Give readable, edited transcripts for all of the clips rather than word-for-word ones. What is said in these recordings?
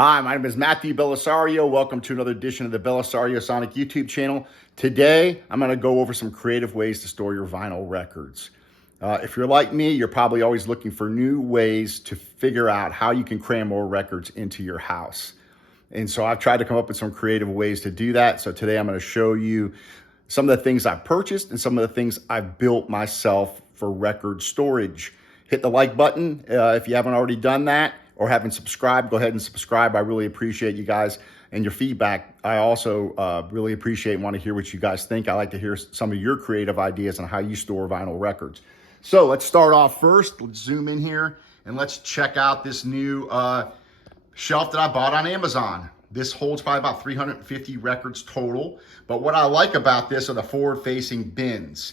Hi, my name is Matthew Belisario. Welcome to another edition of the Belisario Sonic YouTube channel. Today, I'm going to go over some creative ways to store your vinyl records. If you're like me, you're probably always looking for new ways to figure out how you can cram more records into your house. And so I've tried to come up with some creative ways to do that. So today I'm going to show you some of the things I've purchased and some of the things I've built myself for record storage. Hit the like button if you haven't already done that, or haven't subscribed. Go ahead and subscribe. I really appreciate you guys and your feedback. I also really appreciate and want to hear what you guys think. I like to hear some of your creative ideas on how you store vinyl records. So let's start off first. Let's zoom in here and let's check out this new shelf that I bought on Amazon. This holds probably about 350 records total. But what I like about this are the forward-facing bins.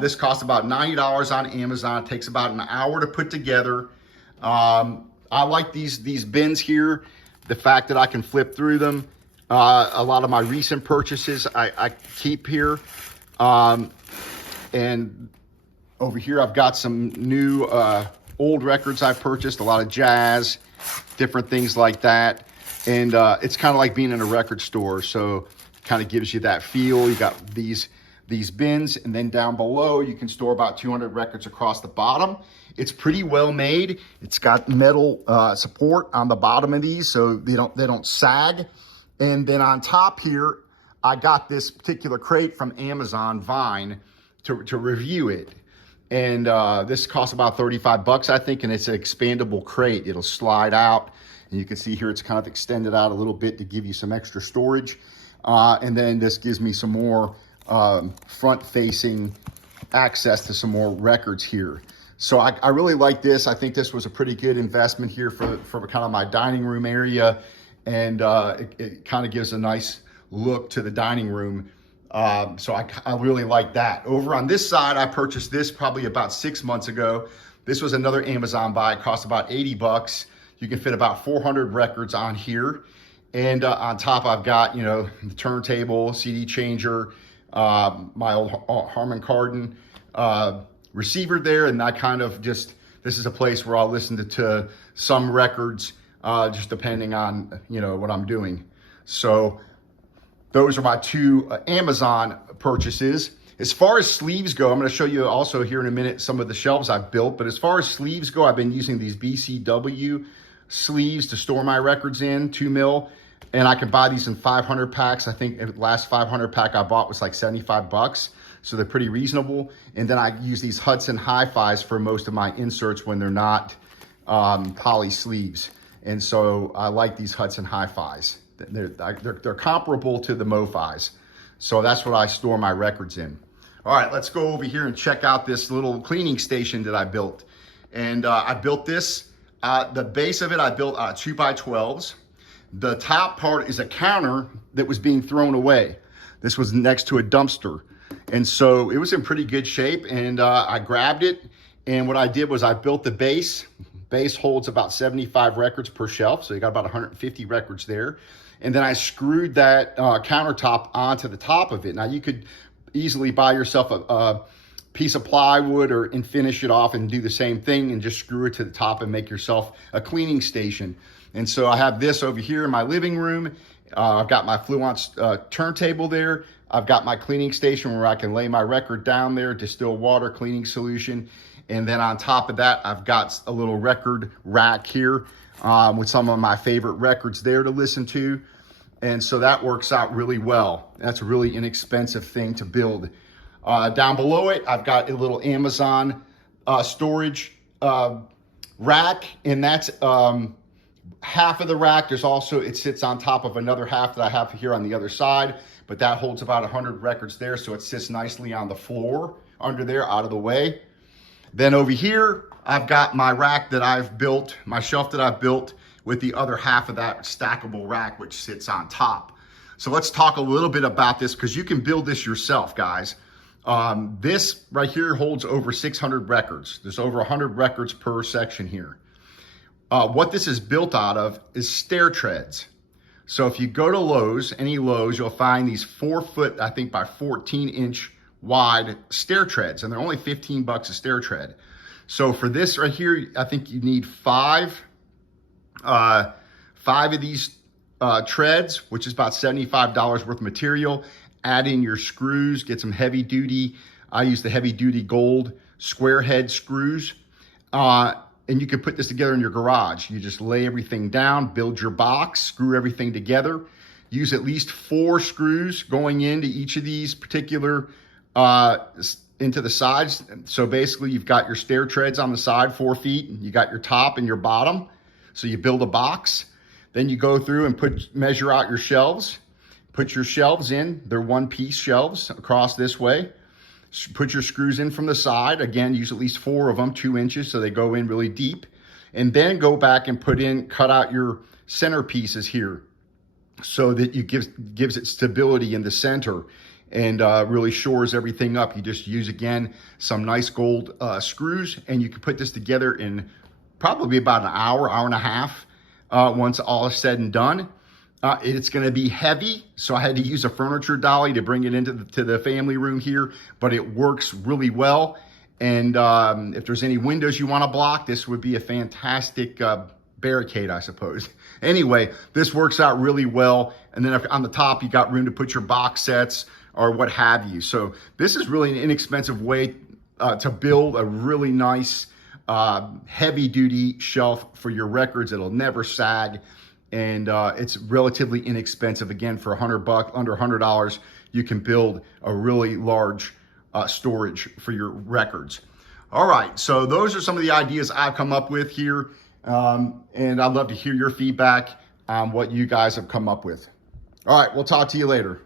This costs about $90 on Amazon. It takes about an hour to put together. I like these bins here, the fact that I can flip through them. A lot of my recent purchases I keep here. And over here I've got some new old records I purchased, a lot of jazz, different things like that. And it's kind of like being in a record store, so it kind of gives you that feel. You got these bins, and then down below you can store about 200 records across the bottom. It's pretty well made. It's got metal support on the bottom of these, so they don't sag. And then on top here, I got this particular crate from Amazon Vine to review it. And this costs about 35 bucks, I think, and it's an expandable crate. It'll slide out, and you can see here it's kind of extended out a little bit to give you some extra storage. And then this gives me some more front-facing access to some more records here. So I really like this. I think this was a pretty good investment here for kind of my dining room area, and it kind of gives a nice look to the dining room. So I really like that. Over on this side, I purchased this probably about 6 months ago. This was another Amazon buy. It cost about 80 bucks. You can fit about 400 records on here. And on top, I've got, the turntable, CD changer, my old Harman Kardon receiver there. And I kind of this is a place where I'll listen to some records, just depending on, what I'm doing. So those are my two Amazon purchases. As far as sleeves go, I'm going to show you also here in a minute some of the shelves I've built. But as far as sleeves go, I've been using these BCW sleeves to store my records in, 2 mil. And I can buy these in 500 packs. I think the last 500 pack I bought was like 75 bucks. So they're pretty reasonable. And then I use these Hudson Hi-Fis for most of my inserts when they're not poly sleeves. And so I like these Hudson Hi-Fis. They're comparable to the MoFis. So that's what I store my records in. All right, let's go over here and check out this little cleaning station that I built. And I built this. The base of it I built out of 2x12s. The top part is a counter that was being thrown away. This was next to a dumpster. And so it was in pretty good shape, and I grabbed it. And what I did was I built the base. Base holds about 75 records per shelf, so you got about 150 records there. And then I screwed that countertop onto the top of it. Now you could easily buy yourself a piece of plywood and finish it off and do the same thing and just screw it to the top and make yourself a cleaning station. And so I have this over here in my living room. I've got my Fluence turntable there. I've got my cleaning station where I can lay my record down there, distill water, cleaning solution. And then on top of that, I've got a little record rack here with some of my favorite records there to listen to. And so that works out really well. That's a really inexpensive thing to build. Down below it, I've got a little Amazon storage rack, and that's half of the rack. It sits on top of another half that I have here on the other side, but that holds about 100 records there, so it sits nicely on the floor under there, out of the way. Then over here, I've got my rack that I've built, my shelf that I've built with the other half of that stackable rack, which sits on top. So let's talk a little bit about this, because you can build this yourself, guys. This right here holds over 600 records. There's over 100 records per section here. What this is built out of is stair treads. So if you go to Lowe's, any Lowe's, you'll find these 4 foot, I think by 14 inch wide stair treads, and they're only 15 bucks a stair tread. So for this right here, I think you need five 5 of these treads, which is about $75 worth of material. Add in your screws, get some heavy duty. I use the heavy duty gold square head screws. And you can put this together in your garage. You just lay everything down, build your box, screw everything together. Use at least 4 screws going into each of these particular, into the sides. So basically you've got your stair treads on the side, 4 feet, and you got your top and your bottom. So you build a box. Then you go through and measure out your shelves. Put your shelves in. They're 1-piece shelves across this way. Put your screws in from the side. Again, use at least 4 of them, 2 inches, so they go in really deep. And then go back and cut out your center pieces here so that you gives it stability in the center and really shores everything up. You just use, again, some nice gold screws, and you can put this together in probably about an hour, hour and a half once all is said and done. It's going to be heavy, so I had to use a furniture dolly to bring it into the family room here, but it works really well. And if there's any windows you want to block, this would be a fantastic barricade, I suppose. Anyway, this works out really well. And then on the top, you got room to put your box sets or what have you. So this is really an inexpensive way to build a really nice heavy-duty shelf for your records. It'll never sag. And it's relatively inexpensive. Again, for $100, under $100, you can build a really large storage for your records. All right, so those are some of the ideas I've come up with here. And I'd love to hear your feedback on what you guys have come up with. All right, we'll talk to you later.